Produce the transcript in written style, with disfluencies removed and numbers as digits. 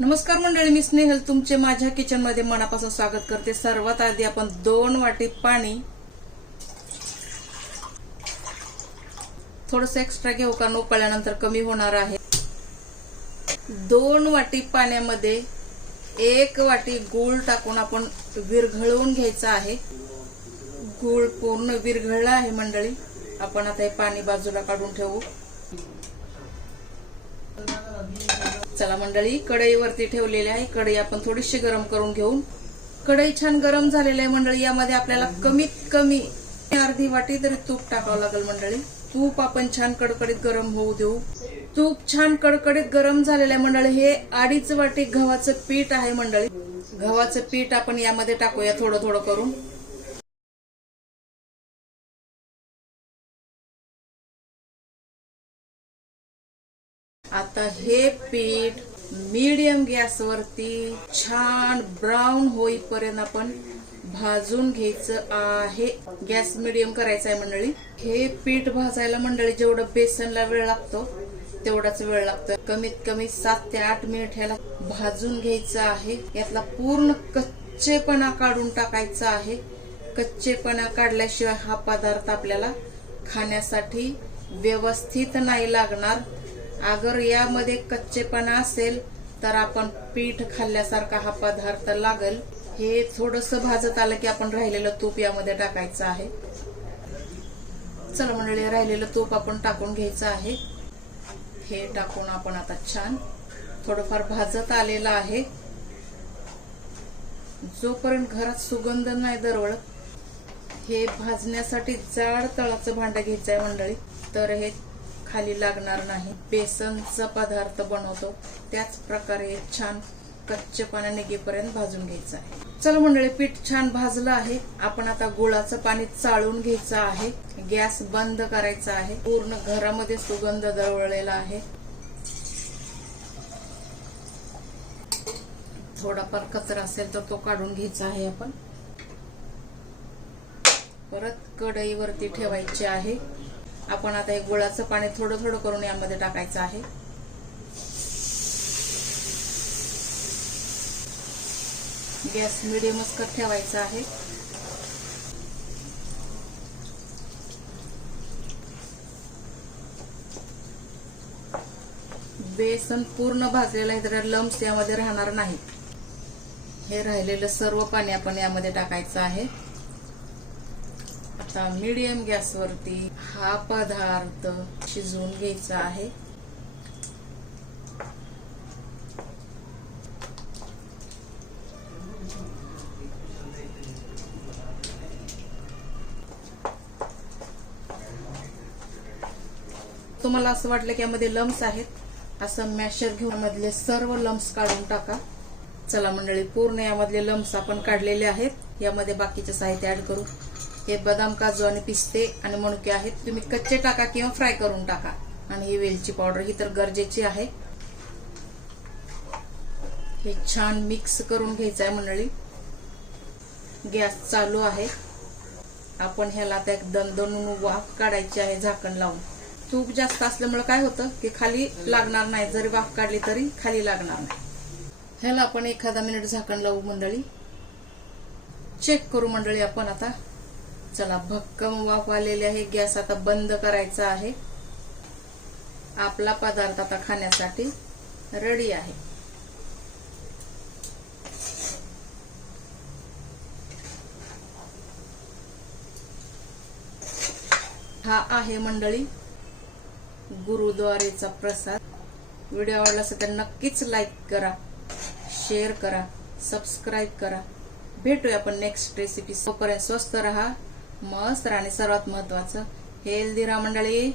नमस्कार मंडळी, मी स्नेहल तुमचे माझ्या किचन मध्ये मनापासून स्वागत करते। सर्वात आधी आपण 2 वाटी पाणी थोडंसं एक्स्ट्रा घेऊ कारण उकळल्यानंतर कमी होणार आहे। 2 वाटी पाण्यामध्ये 1 वाटी गूळ टाकून आपण विरघळवून घ्यायचा आहे। गूळ पूर्ण विरघळला आहे मंडळी। आपण आता हे पाणी बाजूला काढून ठेवू। चला मंडळी, कढईवरती ठेवलेली आहे। कढई आपण थोडीशी गरम करून घेऊ। कढई छान गरम झालेली आहे मंडळी। यामध्ये आपल्याला कमीत कमी अर्धी वाटी तरी तूप टाकावं लागेल मंडळी। तूप आपण छान कडकडीत गरम होऊ देऊ। तूप छान कडकडीत गरम झालेलं आहे मंडळी। हे 2.5 वाटी गव्हाचं पीठ आहे मंडळी। गव्हाचं पीठ आपण यामध्ये टाकूया थोडं थोडं करून। आता हे पीठ मीडियम गॅसवरती छान ब्राऊन होईपर्यंत आपण भाजून घ्यायचं आहे। गॅस मीडियम करायचा आहे मंडळी। हे पीठ भाजायला मंडळी जेवढं बेसनला वेळ लागतो तेवढाच वेळ लागतो। कमीत कमी 7 ते 8 मिनिट ह्याला भाजून घ्यायचं आहे। यातला पूर्ण कच्चेपणा काढून टाकायचा आहे। कच्चेपणा काढल्याशिवाय हा पदार्थ आपल्याला खाण्यासाठी व्यवस्थित नाही लागणार। अगर यामध्ये कच्चेपणा असेल तर आपण पीठ खाल्ल्यासारखा हा पदार्थ लागेल। हे थोडंसं भाजत आलं की आपण राहिलेलं तूप यामध्ये टाकायचं आहे। चला मंडळी, राहिलेलं तूप आपण टाकून घ्यायचं आहे। हे टाकून आपण आता छान थोडंफार भाजत आलेलं आहे। जोपर्यंत घरात सुगंध नाही दरवळत हे भाजण्यासाठी जाड तळाचं भांडं घ्यायचं आहे मंडळी, तर हे खाली लागणार नाही। बेसनचा पदार्थ बनवतो त्याच प्रकारे छान कच्चेपणा निघेपर्यंत भाजून घ्यायचं आहे। चला मंडळी, पीठ छान भाजलं आहे। आपण आता गुळाचं पाणी चाळून घ्यायचं आहे। गॅस बंद करायचा आहे। पूर्ण घरामध्ये सुगंध दरवळलेला आहे। थोडाफार कचरा असेल तर तो काढून घ्यायचा आहे। आपण परत कढईवरती ठेवायचे आहे। आपण आता हे गुळाचं पाणी थोडं थोडं करून यामध्ये टाकायचं आहे। गॅस मीडियमच कर ठेवायचा आहे। बेसन पूर्ण भाजलेलं आहे तर लम्स यामध्ये राहणार नाही। हे राहिलेलं सर्व पाणी आपण यामध्ये टाकायचं आहे। आता मीडियम गॅसवरती हा पदार्थ शिजवून घ्यायचा आहे। तुम्हाला असं वाटलं की यामध्ये लम्स आहेत असं मॅशर घेऊन मधले सर्व लम्स काढून टाका। चला मंडळी, पूर्ण यामधले लम्स आपण काढलेले आहेत। यामध्ये बाकीचे साहित्य ऍड करू। हे बदाम, काजू आणि पिस्ते आणि मनुके आहेत। तुम्ही कच्चे टाका किंवा फ्राय करून टाका। आणि ही वेलची पावडर ही तर गरजेची आहे। हे छान मिक्स करून घ्यायचं आहे मंडळी। गॅस चालू आहे। आपण ह्याला आता एक दणदणून वाफ काढायची आहे झाकण लावून। तूप जास्त असल्यामुळे काय होतं की खाली लागणार नाही, जरी वाफ काढली तरी खाली लागणार नाही। ह्याला आपण एखादा मिनिट झाकण लावू मंडळी। चेक करू मंडळी आपण आता। चला, भक्कम वाफ आलेली आहे। गॅस आता बंद करायचा आहे। आपला पदार्थ आता खाण्यासाठी रेडी आहे। हा आहे मंडळी गुरुद्वारेचा प्रसाद। व्हिडिओ आवडला असेल तर नक्कीच लाईक करा, शेअर करा, सबस्क्राईब करा। भेटूया आपण नेक्स्ट रेसिपी। तोपर्यंत स्वस्त रहा, मस्त राहा आणि सर्वात महत्वाचं हेल्दी राहा मंडळी।